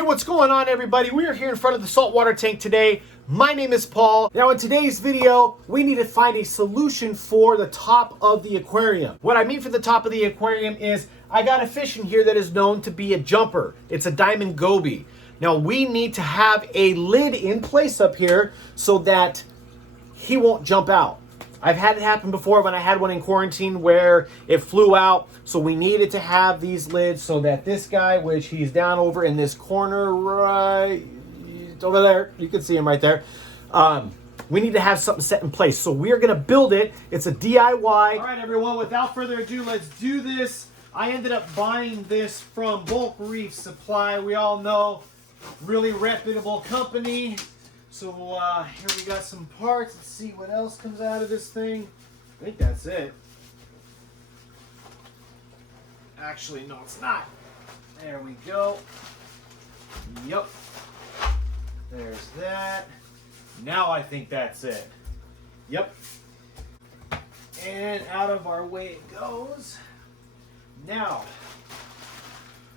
Hey, what's going on, everybody? We are here in front of the saltwater tank today. My name is Paul. Now in today's video, we need to find a solution for the top of the aquarium. What I mean for the top of the aquarium is I got a fish in here that is known to be a jumper. It's a diamond goby. Now we need to have a lid in place up here so that he won't jump out. I've had it happen before when I had one in quarantine where it flew out. So we needed to have these lids so that this guy, which he's down over in this corner right over there, you can see him right there. We need to have something set in place. So we are going to build it. It's a DIY. All right, everyone, without further ado, let's do this. I ended up buying this from Bulk Reef Supply. We all know, really reputable company. So here we got some parts. Let's see what else comes out of this thing. I think that's it. Actually, no, it's not. There we go. Yep. There's that. Now I think that's it. Yep. And out of our way it goes. Now,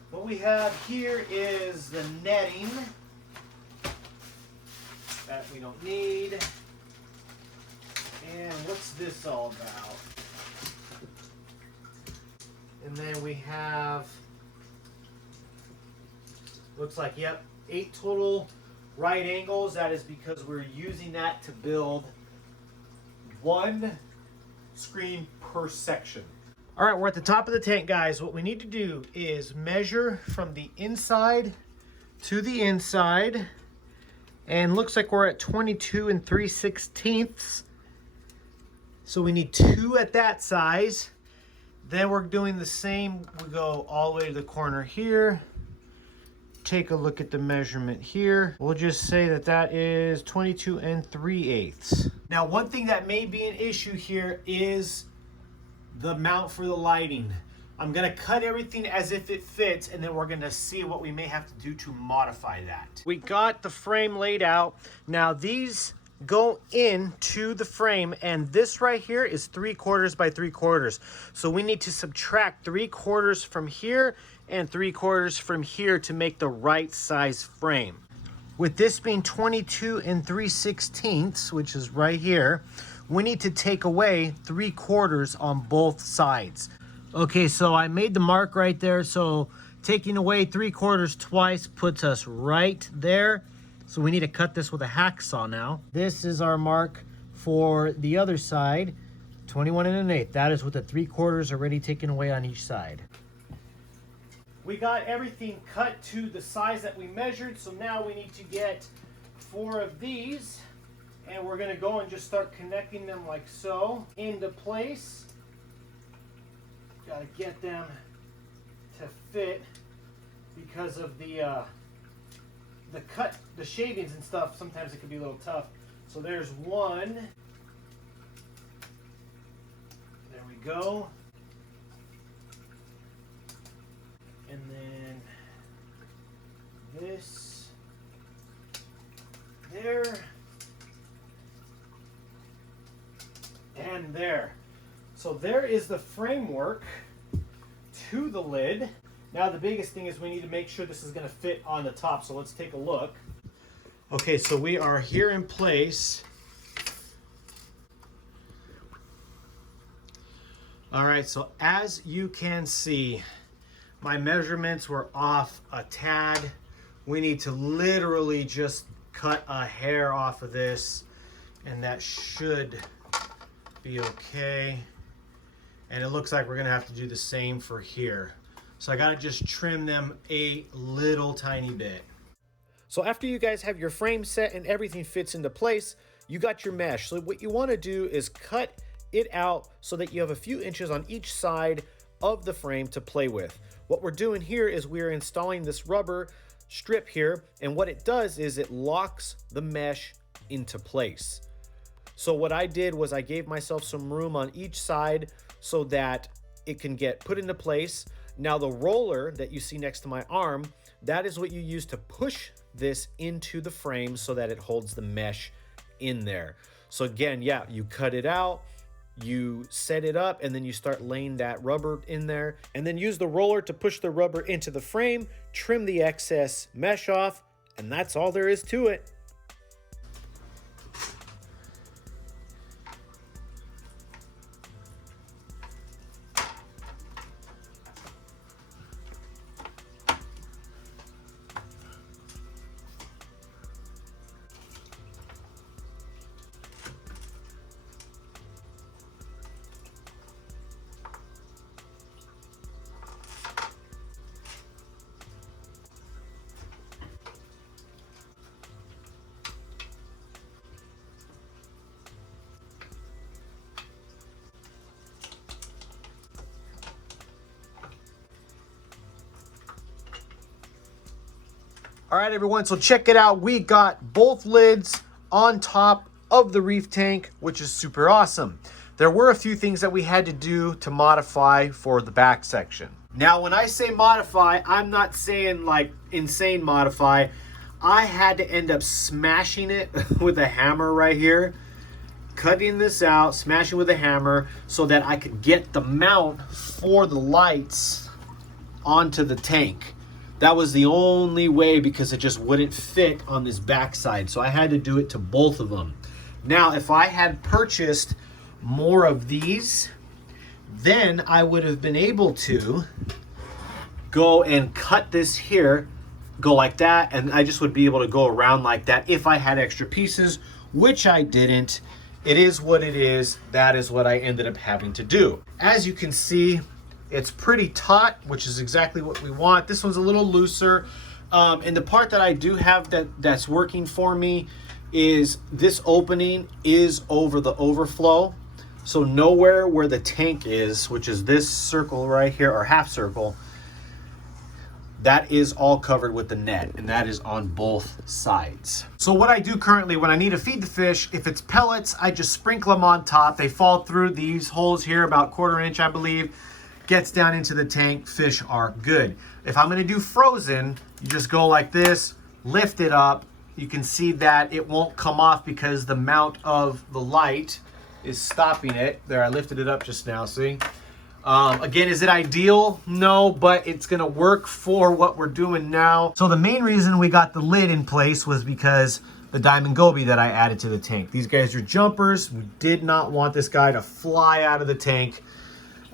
what we have here is the netting that we don't need. And what's this all about? And then we have, looks like, yep, 8 total right angles. That is because we're using that to build one screen per section. All right, we're at the top of the tank, guys. What we need to do is measure from the inside to the inside. And looks like we're at 22 3/16. So we need 2 at that size. Then we're doing the same. We go all the way to the corner here. Take a look at the measurement here. We'll just say that that is 22 3/8. Now, one thing that may be an issue here is the mount for the lighting. I'm gonna cut everything as if it fits, and then we're gonna see what we may have to do to modify that. We got the frame laid out. Now these go into the frame, and this right here is 3/4 by 3/4. So we need to subtract 3/4 from here and 3/4 from here to make the right size frame. With this being 22 3/16, which is right here, we need to take away 3/4 on both sides. Okay, so I made the mark right there. So taking away 3/4 twice puts us right there. So we need to cut this with a hacksaw now. This is our mark for the other side, 21 1/8. That is with the 3/4 already taken away on each side. We got everything cut to the size that we measured. So now we need to get 4 of these, and we're gonna go and just start connecting them like so into place. Got to get them to fit because of the cut, the shavings and stuff. Sometimes it can be a little tough. So there's one. There we go. And then this there and there. So there is the framework to the lid. Now the biggest thing is we need to make sure this is going to fit on the top. So let's take a look. Okay, so we are here in place. All right, so as you can see, my measurements were off a tad. We need to literally just cut a hair off of this, and that should be okay. And it looks like we're gonna have to do the same for here. So I gotta just trim them a little tiny bit. So after you guys have your frame set and everything fits into place, you got your mesh. So what you wanna do is cut it out so that you have a few inches on each side of the frame to play with. What we're doing here is we're installing this rubber strip here, and what it does is it locks the mesh into place. So what I did was I gave myself some room on each side so that it can get put into place. Now the roller that you see next to my arm, that is what you use to push this into the frame so that it holds the mesh in there. So again, yeah, you cut it out, You set it up and then you start laying that rubber in there, and then use the roller to push the rubber into the frame, trim the excess mesh off, and that's all there is to it. All right, everyone, so check it out. We got both lids on top of the Reef tank, which is super awesome. There were a few things that we had to do to modify for the back section. Now, when I say modify, I'm not saying like insane modify. I had to end up smashing it with a hammer right here, cutting this out, smashing with a hammer so that I could get the mount for the lights onto the tank. That was the only way because it just wouldn't fit on this backside. So I had to do it to both of them. Now, if I had purchased more of these, then I would have been able to go and cut this here, go like that, and I just would be able to go around like that if I had extra pieces, which I didn't. It is what it is. That is what I ended up having to do. As you can see, it's pretty taut, which is exactly what we want. This one's a little looser. And the part that I do have that's working for me is this opening is over the overflow. So nowhere where the tank is, which is this circle right here, or half circle, that is all covered with the net, and that is on both sides. So what I do currently when I need to feed the fish, if it's pellets, I just sprinkle them on top. They fall through these holes here, about 1/4 inch, I believe. Gets down into the tank, fish are good. If I'm gonna do frozen, you just go like this, lift it up. You can see that it won't come off because the mount of the light is stopping it. There, I lifted it up just now, see? Again, is it ideal? No, but it's gonna work for what we're doing now. So the main reason we got the lid in place was because the diamond goby that I added to the tank. These guys are jumpers. We did not want this guy to fly out of the tank.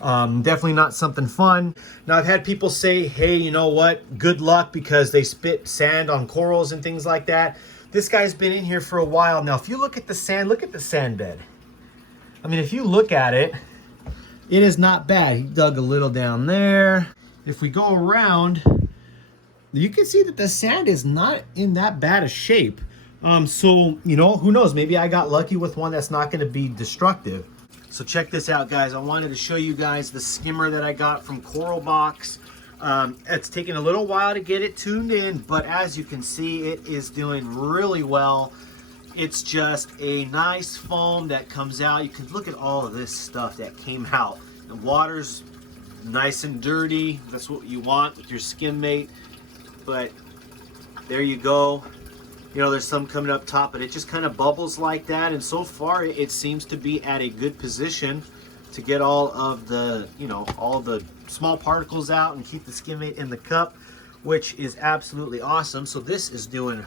Definitely not something fun. Now, I've had people say, hey, you know what? Good luck, because they spit sand on corals and things like that. This guy's been in here for a while now. If you look at the sand, look at the sand bed. I mean, if you look at it, it is not bad. He dug a little down there. If we go around, you can see that the sand is not in that bad a shape. So, you know, who knows? Maybe I got lucky with one that's not going to be destructive. So check this out, guys. I wanted to show you guys the skimmer that I got from Coral Box. It's taken a little while to get it tuned in, but as you can see, it is doing really well. It's just a nice foam that comes out. You can look at all of this stuff that came out. The water's nice and dirty. That's what you want with your skin mate. But there you go. You know, there's some coming up top, but it just kind of bubbles like that. And so far, it seems to be at a good position to get all of the, you know, all the small particles out and keep the skin mate in the cup, which is absolutely awesome. So this is doing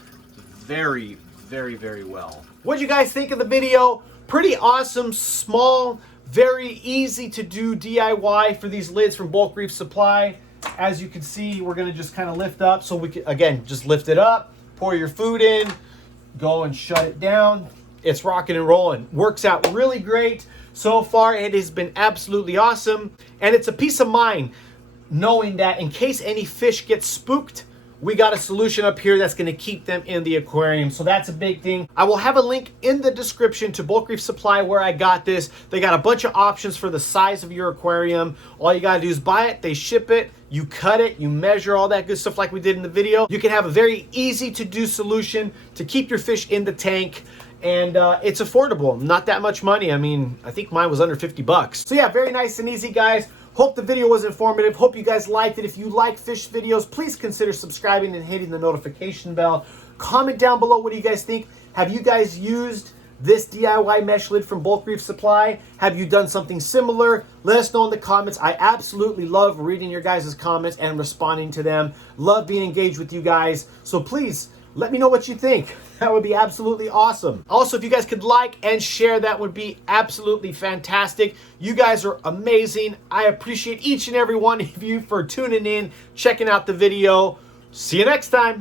very, very, very well. What do you guys think of the video? Pretty awesome, small, very easy to do DIY for these lids from Bulk Reef Supply. As you can see, we're gonna just kind of lift up. So we can, again, just lift it up. Pour your food in, go and shut it down. It's rocking and rolling. Works out really great. So far, it has been absolutely awesome. And it's a peace of mind knowing that in case any fish get spooked, we got a solution up here that's gonna keep them in the aquarium. So that's a big thing. I will have a link in the description to Bulk Reef Supply where I got this. They got a bunch of options for the size of your aquarium. All you gotta do is buy it, they ship it, you cut it, you measure, all that good stuff like we did in the video. You can have a very easy to do solution to keep your fish in the tank. And it's affordable, not that much money. I mean, I think mine was under 50 bucks. So yeah, very nice and easy, guys. Hope the video was informative. Hope you guys liked it. If you like fish videos, please consider subscribing and hitting the notification bell. Comment down below, what do you guys think? Have you guys used this DIY mesh lid from Bulk Reef Supply? Have you done something similar? Let us know in the comments. I absolutely love reading your guys' comments and responding to them. Love being engaged with you guys. So please, let me know what you think. That would be absolutely awesome. Also, if you guys could like and share, that would be absolutely fantastic. You guys are amazing. I appreciate each and every one of you for tuning in, checking out the video. See you next time.